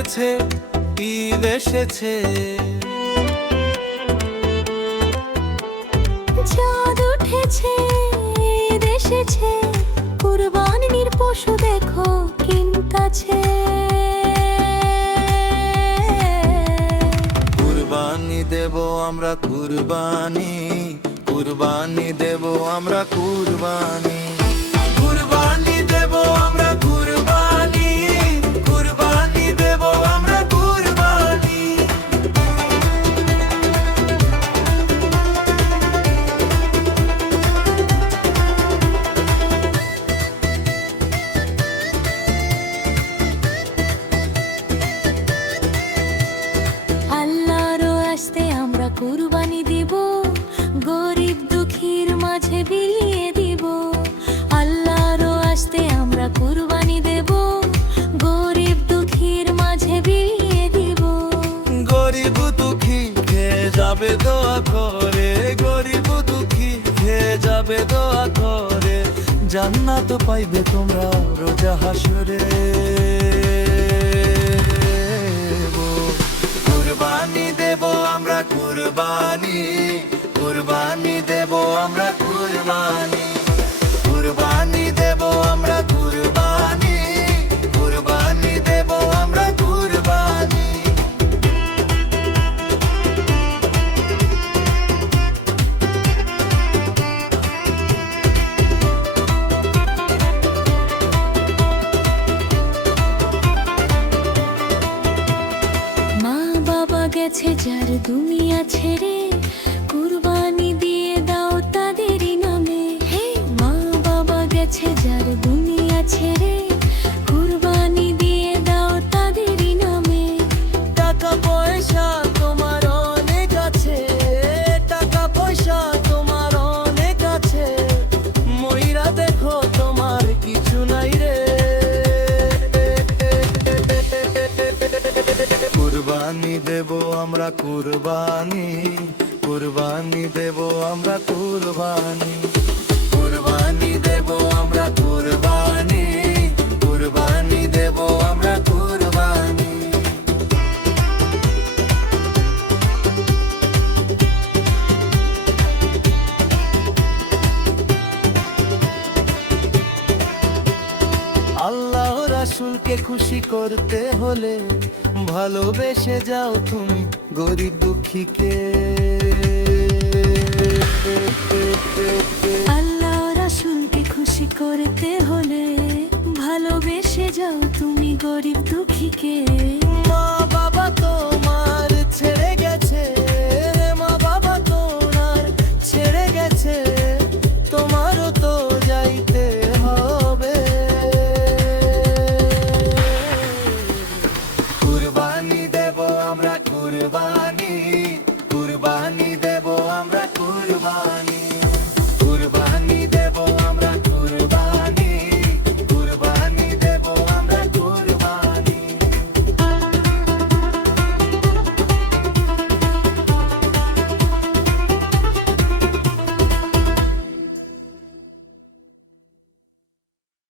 এসেছে, ঈদ এসেছে। চাঁদ উঠেছে, ঈদ এসেছে, কুরবানির পশু দেখো কিনতাছে। কুরবানি দেব আমরা কুরবানি, কুরবানি দেব আমরা কুরবানি, কুরবানি দেব আমরা কুরবানি, কুরবানি দেব আমরা কুরবানি। আল্লাহর আসতে আমরা কুরবানি দিব, গরিব দুঃখীর মাঝে বিলিয়ে দিব। আল্লাহর আসতে আমরা কুরবানি দেব, গরিব দুঃখীর মাঝে বিলিয়ে দিব। গরিব দুঃখী খেয়ে যাবে দোয়া করে, গরিব দুঃখী খেয়ে যাবে দোয়া করে, জান্নাত পাইবে তোমরা রোজা হাসরে। কুরবানি দেব আমরা কুরবানি, কুরবানি দেব আমরা কুরবানি, কুরবানি দেব আমরা কুরবানি, কুরবানি দেব আমরা কুরবানি। মা বাবা গেছে যার দুনিয়া ছেড়ে, কুরবানি দিয়ে দাও তাদেরই নামে। হে মা বাবা গেছে যার দুনিয়া ছেড়ে, কুরবানি দিয়ে দাও তাদেরই নামে। টাকা পয়সা তোমার অনেক আছে, টাকা পয়সা তোমার অনেক আছে, ময়রা দেখো তোমার কিছু নাই রে। কুরবানি দেব আমরা কুরবানি, কুরবানি দেব আমরা কুরবানি, কুরবানি দেব আমরা কুরবানি, কুরবানি দেব আমরা কুরবানি। আল্লাহ রাসূলকে খুশি করতে হলে ভালোবেসে যাও তুমি গরিব দুঃখীকে। আল্লাহ রাসূলকে খুশি করতে হলে ভালোবেসে যাও তুমি গরিব দুঃখীকে। মা বাবা তোমার ছেড়ে গেছে, মা বাবা তোমার ছেড়ে গেছে, তোমারও তো যাইতে হবে। কুরবানি দেব আমরা কুরবানি, কুরবানি দেব আমরা কুরবানি।